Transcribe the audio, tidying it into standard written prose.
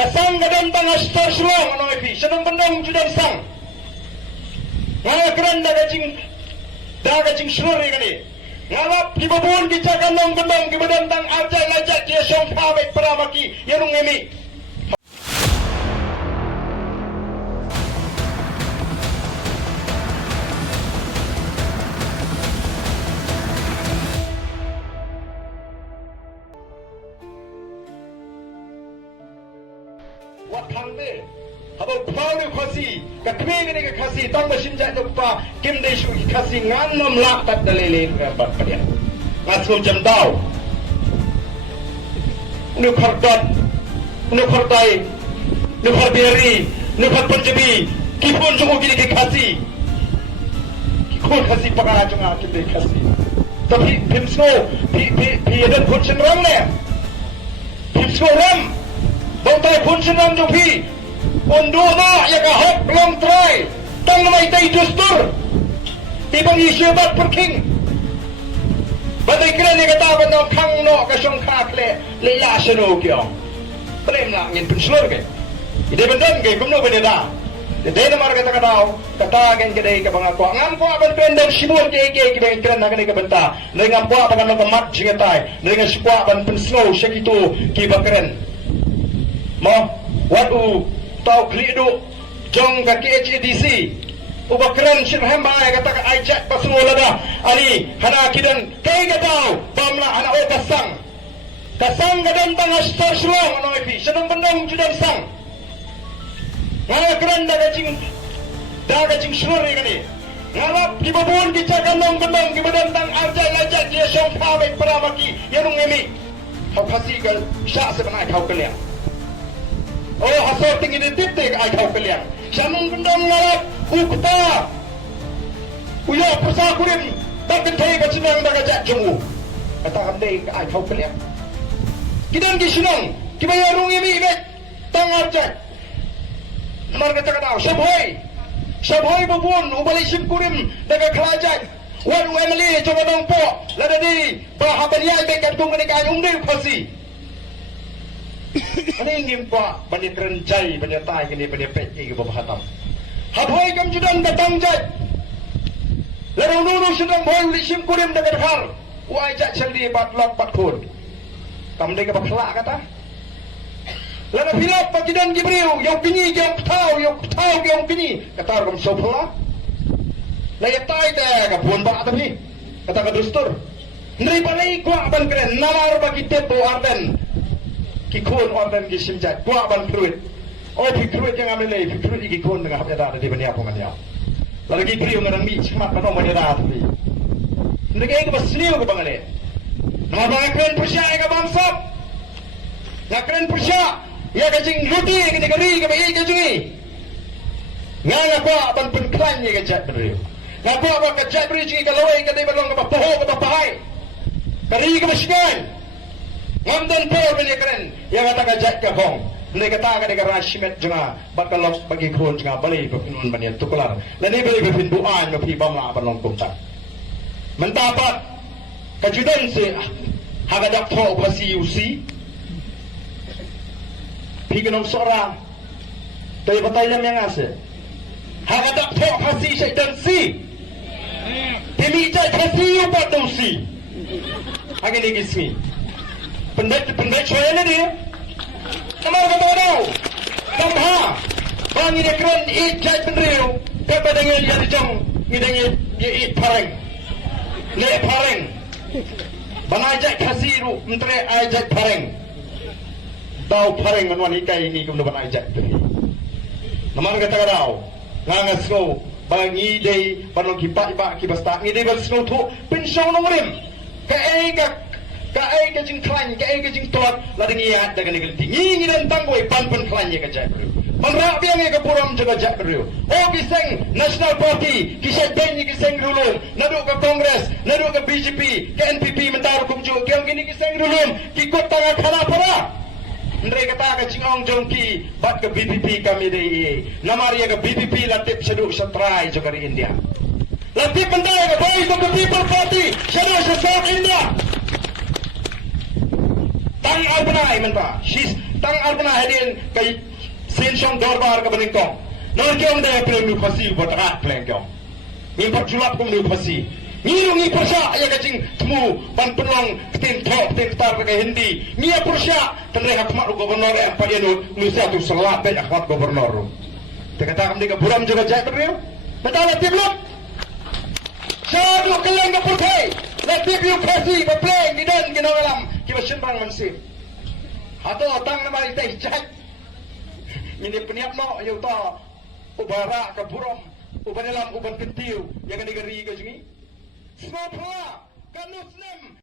kasang gadang tangas terselong ano ipi senang bendong judan sang ngala keren dagajing seluri kani ngalap di babun gicakan nong bendong gibadan tang ajai lajak dia song pawet peramaki yanung emi wakangde habo pawle khasi katme gane ka khasi tang simja dokpa kimde shu khasi ngan nom lak tat dalele bat kadian ngaso jamdau nu khardot nu khardai nu kharberi nu kharpanjabi kipon jogo gini ke khasi kipon khasi pakara jonga kimde khasi tapi pimsno pi edan punchen ram ne pimsno ram Bautai pun senang jopi Undo na Yaga hok long try Tang namay tay dustur Ibang isyabat perking Batay kira niya kataban no Kang no kasyong kakle Lila sanu kyong Palim na ngin penslur kay Ide bendan kay kumno beneda Ide namar kata kataw Katagan kaday kabangako Ngam ko aban pendang sibur kay kibang kira na kanay kabanta Ngam ko aban no kamat jingatay Ngam ko aban penslow Syakito kibakren Mo, wadu tau klidu jong ka KHDC ubakran sirham ba kata ka ajak pasula da ani hana kidan kay gatau pamla hana o kasang gadan tangas terselong ano ipi senang bendong judan sang ngala kran dagajing seluri kani ngalap di babun gicakan nong bendong gibadan tang ajai lajak dia song pawet peramaki yanung emi kau kasih ke syak sebenarnya kau kalian Oh hasor tinggi di titik ay kau kalian. Sanung bendong ngalap ukta. Uya persakurin bakin tay kacinang dagajak jemu. Kata kandai ay kau kalian. Kidan gisinang kibayarung imi bet tangajak. Namar kata kata sabhoy babun ubali simkurim daga kelajak. Wadu emali coba dongpo lada di bahabaniyay bekat kung kanikaan umdil pasi. Ano yung gimpa banit renjay banit tay kini banit peki ke babahatam habhoy kam judan datang jay larong nunung sedang boy lisim kurim dengan har wajak sandi batlok batkun tam de ka bakla kata lana pilap pakidan gibriu yang pinyi yang tau yang pinyi kata kam sopla laya tay te ka buon ba tapi kata ka dustur ndri balai kwa ban kren nalar bagi tepo arden kikun ordan gisimjat gua ban fruit oh fruit yang ambil lagi fruit kikun dengan hapnya dah di bania pengania lagi beriu ngarang mi cemat panong bania dah tapi mereka itu berseliu ke bangale nama bangakren persya ke bangsap ngakren persya ya kacing ruti ke negeri ke bayi ke jungi nganga gua ban penklan ya kejat beriu ngaku apa kejat beriu jungi ke lawai ke debalong ke bapoho ke bapahai kari ke masyikan Ngamdan po beli keren yang kata kajat ke hong mereka kata ka negara simet juga bakal bagi kun juga beli berpinun banyak tukular dan ini beli berpinduan ke pibam lah aban longkum tak mendapat kejudan si hagadak to pasi usi pigenong sora dari batayam yang ase hagadak to pasi syaitan si pemijat pasi upat dosi agak ni gismi Pendek saya ni dia. Namar kata kau. Kamha. Bang ini keren ijat pendiriu. Pepe dengan yang jong. Dengan yang pareng. Le pareng. Bang ajak kasiru. Mentere ajak pareng. Tau pareng menuan ikai ini kemudian bang ajak pendiriu. Namar kata kau. Ngangas kau. Bang idei. Bang kipak kibasta. Idei bang snow tu. Pensong nongrim. Kaai kajing klan, kaai kajing tot, ladang iya dagan igelti. Ngi dan tanggoy pan klan ya kajak beriu. Panrak biang ya kepuram juga kajak beriu. Oh biseng National Party, kisah benyi kiseng rulum, naduk ke Kongres, naduk ke BJP, ke NPP mentaruh kumju, kiang kini kiseng rulum, kikut tangan kana para. Mereka kata kajing ong jongki, bat ke BPP kami dei. Namar ya ke BPP latip seduk setrai juga di India. Latip mentara ke Voice of the People Party, seduk South India. Tang ay panay man ba? tang arbana hedin kai sinsong dorbar ka beningkong norkyong da peleng nu khasi botak pelengkong ni perjulap kum nu khasi ni persya ya kacing temu pan penong tin thok tin tar ka hindi ni persya tendre hakmat gubernur yang pada nu satu selat ben akhwat gubernur kata kami ka buram juga jai beriu betul tiblut Syadu kelang ke putih Letip yu kasi Bepleng Gidan Ginawalam Kiba simbang mansip Hato otang nama ita hijai Mini peniap no Yau ta Ubara ke buram Uban dalam uban pentiu Yang negeri ke jengi Semua pula Kan Muslim